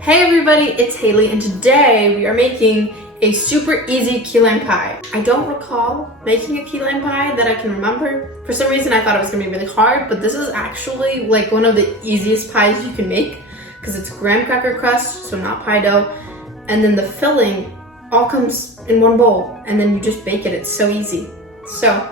Hey everybody, it's Haley and today we are making a super easy key lime pie. I don't recall making a key lime pie that I can remember. For some reason I thought it was gonna be really hard, but this is actually like one of the easiest pies you can make because it's graham cracker crust, so not pie dough, and then the filling all comes in one bowl and then you just bake it. It's so easy. So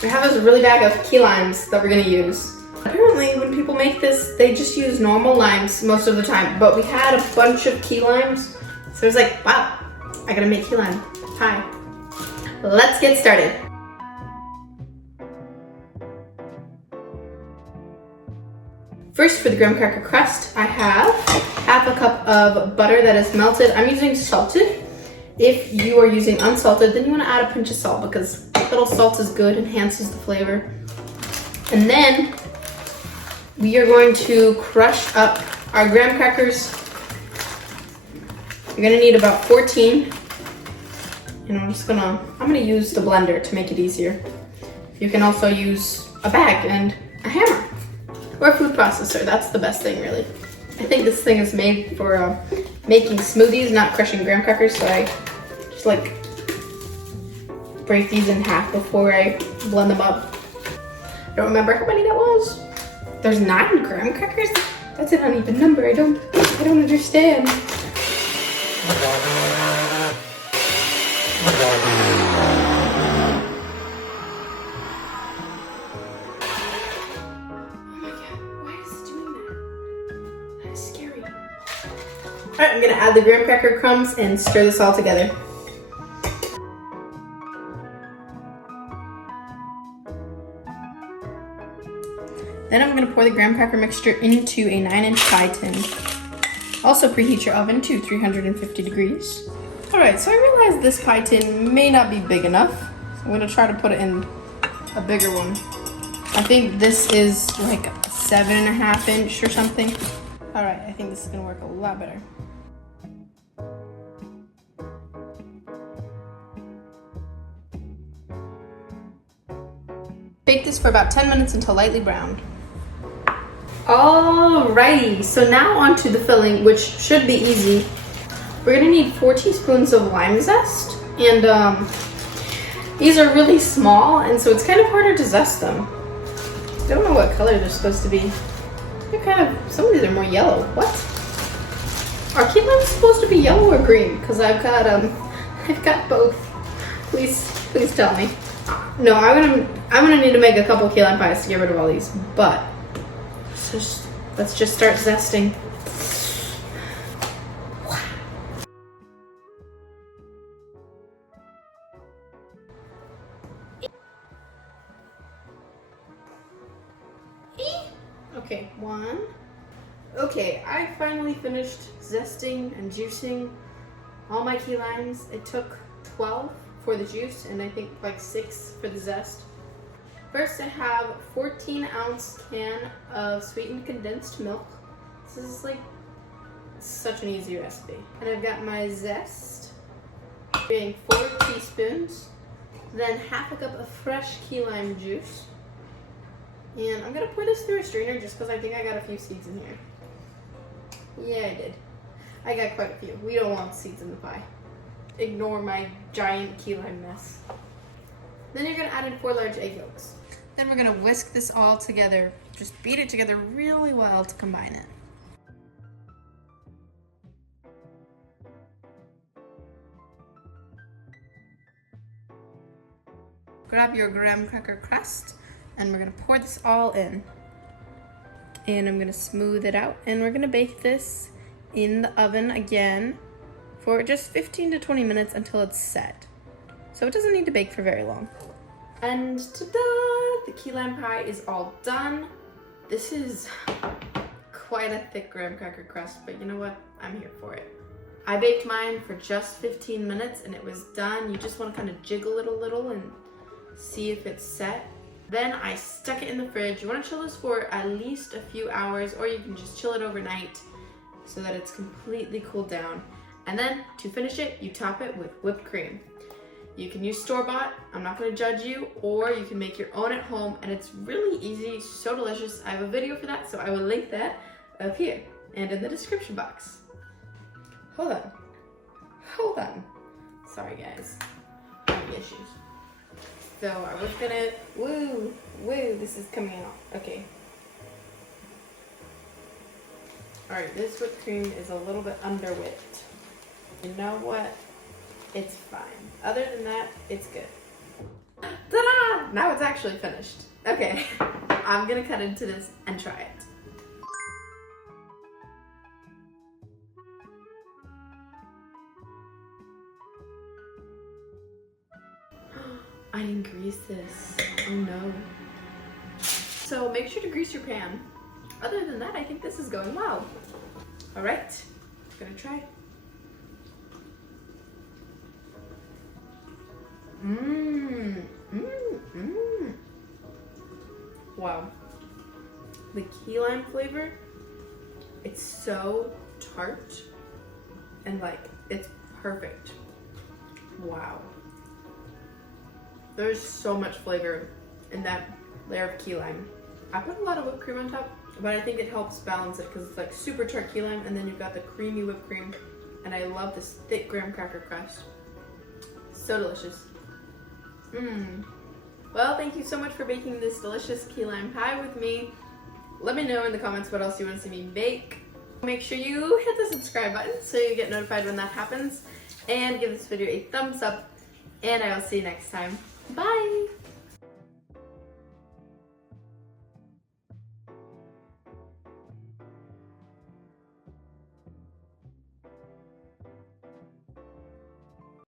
we have this really bag of key limes that we're gonna use. Apparently when people make this, they just use normal limes most of the time, but we had a bunch of key limes, so I was like, wow, I gotta make key lime pie. Let's get started. First, for the graham cracker crust, I have half a cup of butter that is melted. I'm using salted. If you are using unsalted, then you wanna add a pinch of salt because a little salt is good, enhances the flavor. And then we are going to crush up our graham crackers. You're gonna need about 14. And I'm gonna use the blender to make it easier. You can also use a bag and a hammer or a food processor. That's the best thing, really. I think this thing is made for making smoothies, not crushing graham crackers. So I just like break these in half before I blend them up. I don't remember how many that was. There's 9 graham crackers? That's an uneven number. I don't understand. Oh my god, why is it doing that? That is scary. Alright, I'm gonna add the graham cracker crumbs and stir this all together. Then I'm gonna pour the graham cracker mixture into a 9-inch pie tin. Also preheat your oven to 350 degrees. All right, so I realized this pie tin may not be big enough. So I'm gonna try to put it in a bigger one. I think this is like a 7.5 inch or something. All right, I think this is gonna work a lot better. Bake this for about 10 minutes until lightly browned. Alrighty, so now onto the filling, which should be easy. We're gonna need 4 teaspoons of lime zest, and these are really small, and so it's kind of harder to zest them. I don't know what color they're supposed to be. They're kind of, some of these are more yellow. What? Are key limes supposed to be yellow or green? Because I've got both. Please tell me. No, I'm gonna need to make a couple key lime pies to get rid of all these, but let's just start zesting. Okay, 1. Okay, I finally finished zesting and juicing all my key limes. It took 12 for the juice and I think like 6 for the zest. First, I have a 14-ounce can of sweetened condensed milk. This is like such an easy recipe. And I've got my zest, being 4 teaspoons, then half a cup of fresh key lime juice. And I'm gonna pour this through a strainer just because I think I got a few seeds in here. Yeah, I did. I got quite a few. We don't want seeds in the pie. Ignore my giant key lime mess. Then you're gonna add in 4 large egg yolks. Then we're gonna whisk this all together. Just beat it together really well to combine it. Grab your graham cracker crust and we're gonna pour this all in. And I'm gonna smooth it out and we're gonna bake this in the oven again for just 15 to 20 minutes until it's set. So it doesn't need to bake for very long. And ta-da! The key lime pie is all done. This is quite a thick graham cracker crust, but you know what? I'm here for it. I baked mine for just 15 minutes and it was done. You just want to kind of jiggle it a little and see if it's set. Then I stuck it in the fridge. You want to chill this for at least a few hours, or you can just chill it overnight so that it's completely cooled down. And then to finish it, you top it with whipped cream. You can use store-bought, I'm not gonna judge you, or you can make your own at home, and it's really easy, so delicious. I have a video for that, so I will link that up here and in the description box. hold on. Hold on. Sorry guys, having issues. So I was gonna, woo, this is coming out. Okay. Alright, this whipped cream is a little bit underwhipped. You know what? It's fine. Other than that, it's good. Ta-da! Now it's actually finished. Okay, I'm gonna cut into this and try it. I didn't grease this. Oh no. So make sure to grease your pan. Other than that, I think this is going well. All right, gonna try. Wow. The key lime flavor, it's so tart and like, it's perfect. Wow. There's so much flavor in that layer of key lime. I put a lot of whipped cream on top, but I think it helps balance it because it's like super tart key lime and then you've got the creamy whipped cream, and I love this thick graham cracker crust. So delicious. Well, thank you so much for baking this delicious key lime pie with me. Let me know in the comments what else you want to see me bake. Make sure you hit the subscribe button so you get notified when that happens, and give this video a thumbs up, and I will see you next time. Bye!